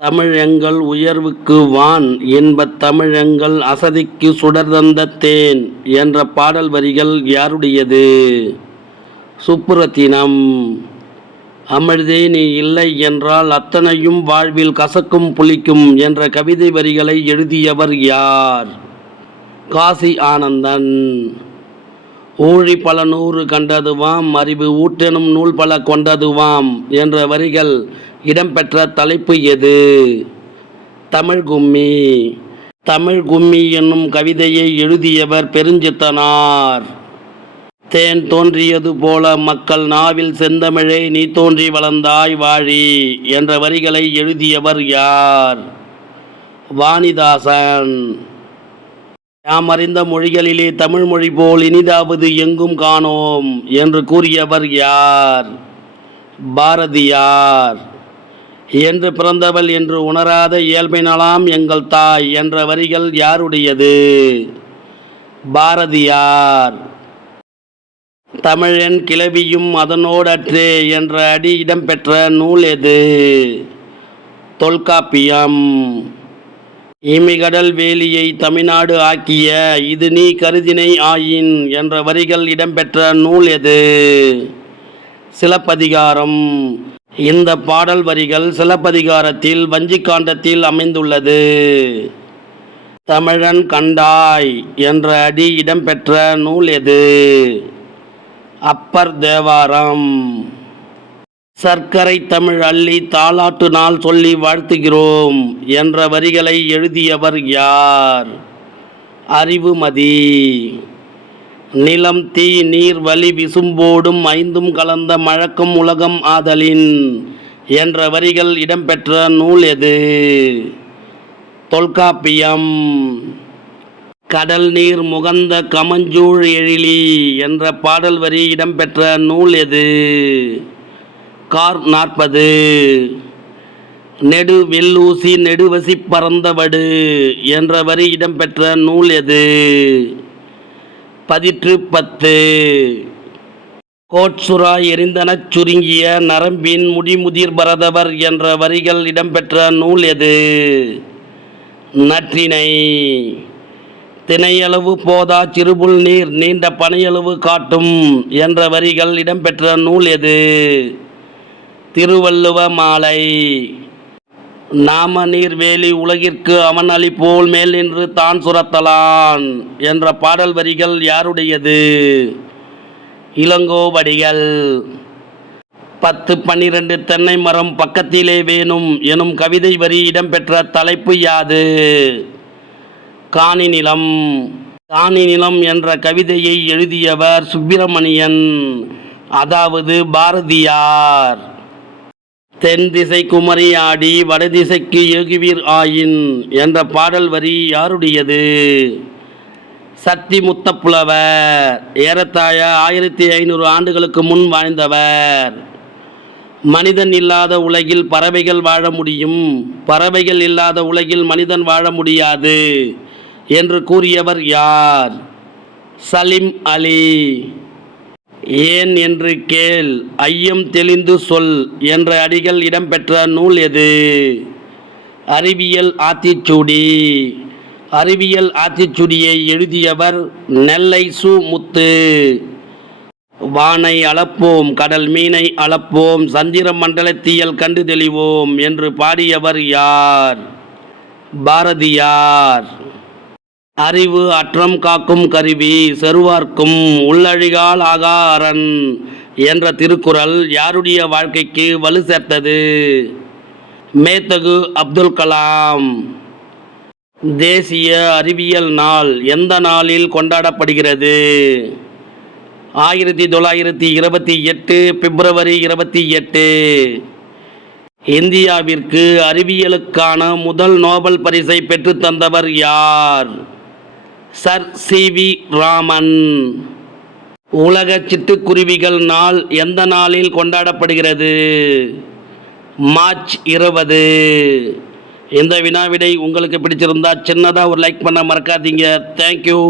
தமிழ் எங்கள் உயர்வுக்கு வான் என்பத் தமிழெங்கள் அசதிக்கு சுடர்தந்த தேன் என்ற பாடல் வரிகள் யாருடையது? சுப்புரத்தினம். அமிழ்தே நீ இல்லை என்றால் அத்தனையும் வாழ்வில் கசக்கும் புளிக்கும் என்ற கவிதை வரிகளை எழுதியவர் யார்? காசி ஆனந்தன். ஊழி பல நூறு கண்டதுவாம் அறிவு ஊட்டெனும் நூல் பல கொண்டதுவாம் என்ற வரிகள் இடம்பெற்ற தலைப்பு எது? தமிழ் கும்மி. தமிழ் கும்மி என்னும் கவிதையை எழுதியவர் பெருஞ்சித்தனார். தேன் தோன்றியது போல மக்கள் நாவில் செந்தமிழே நீ தோன்றி வளர்ந்தாய் வாழி என்ற வரிகளை எழுதியவர் யார்? வாணிதாசன். யாம் அறிந்த மொழிகளிலே தமிழ் மொழி போல் இனிதாவது எங்கும் காணோம் என்று கூறியவர் யார்? பாரதியார். என்று பிறந்தவள் என்று உணராத இயல்பை நலாம் எங்கள் தாய் என்ற வரிகள் யாருடையது? பாரதியார். தமிழன் கிளவியும் அதனோடற்றே என்ற அடி இடம்பெற்ற நூல் எது? தொல்காப்பியம். இமிகடல் வேலியை தமிழ்நாடு ஆக்கிய இது நீ கருதினை ஆயின் என்ற வரிகள் இடம்பெற்ற நூல் எது? சிலப்பதிகாரம். இந்த பாடல் வரிகள் சிலப்பதிகாரத்தில் வஞ்சிக்காண்டத்தில் அமைந்துள்ளது. தமிழன் கண்டாய் என்ற அடி இடம்பெற்ற நூல் எது? அப்பர் தேவாரம். சர்க்கரை தமிழ் அள்ளி தாலாட்டு நாள் சொல்லி வாழ்த்துகிறோம் என்ற வரிகளை எழுதியவர் யார்? அறிவுமதி. நிலம் தீ நீர் வலி விசும்போடும் ஐந்தும் கலந்த மழக்கும் உலகம் ஆதலின் என்ற வரிகள் இடம்பெற்ற நூல் எது? தொல்காப்பியம். கடல் நீர் முகந்த கமஞ்சூழ் எழிலி என்ற பாடல் வரி இடம்பெற்ற நூல் எது? கார் 40. நெடு வெல்லூசி நெடுவசி பறந்தவடு என்ற வரி இடம்பெற்ற நூல் எது? பதிற்று 10. கோட்சுரா எரிந்தனச் சுருங்கிய நரம்பின் முடிமுதிர் பரதவர் என்ற வரிகள் இடம்பெற்ற நூல் எது? நற்றிணை. திணையளவு போதா சிறுபுல் நீர் நீண்ட பனையளவு காட்டும் என்ற வரிகள் இடம்பெற்ற நூல் எது? திருவள்ளுவ மாலை. நாம நீர்வேலி உலகிற்கு அவன் அளிப்போல் மேல் நின்று தான் சுரத்தலான் என்ற பாடல் வரிகள் யாருடையது? இளங்கோவடிகள். 10 12 தென்னை மரம் பக்கத்திலே வேணும் எனும் கவிதை வரி இடம்பெற்ற தலைப்பு யாது? காணி நிலம். காணி நிலம் என்ற கவிதையை எழுதியவர் சுப்பிரமணியன், அதாவது பாரதியார். தென் திசை குமரி ஆடி வடதிசைக்கு ஏகுவீர் ஆயின் என்ற பாடல் வரி யாருடையது? சத்தி முத்தப்புலவர். ஏறத்தாழ 1500 ஆண்டுகளுக்கு முன் வாழ்ந்தவர். மனிதன் இல்லாத உலகில் பறவைகள் வாழ முடியும், பறவைகள் இல்லாத உலகில் மனிதன் வாழ முடியாது என்று கூறியவர் யார்? சலிம் அலி. ஏன் என்று கேள் ஐயம் தெளிந்து சொல் என்ற அடிகள் இடம்பெற்ற நூல் எது? அறிவியல் ஆத்திச்சூடி. அறிவியல் ஆத்திச்சூடியை எழுதியவர் நெல்லை சு. முத்து. வானை அளப்போம் கடல் மீனை அளப்போம் சந்திர மண்டலத்தியல் கண்டு தெளிவோம் என்று பாடியவர் யார்? பாரதியார். அறிவு அற்றம் காக்கும் கருவி செருவார்க்கும் உள்ளழிகால் ஆகா அரண் என்ற திருக்குறள் யாருடைய வாழ்க்கைக்கு வலு சேர்த்தது? மேத்தகு அப்துல் கலாம். தேசிய அறிவியல் நாள் எந்த நாளில் கொண்டாடப்படுகிறது? 1928 பிப்ரவரி 28. இந்தியாவிற்கு அறிவியலுக்கான முதல் நோபல் பரிசை பெற்றுத்தந்தவர் யார்? Sir C V. ராமன். உலக சிட்டுக்குருவிகள் நாள் எந்த நாளில் கொண்டாடப்படுகிறது? மார்ச் 20. இந்த வினாவிடை உங்களுக்கு பிடிச்சிருந்தா சின்னதாக ஒரு லைக் பண்ண மறக்காதீங்க. தேங்க்யூ.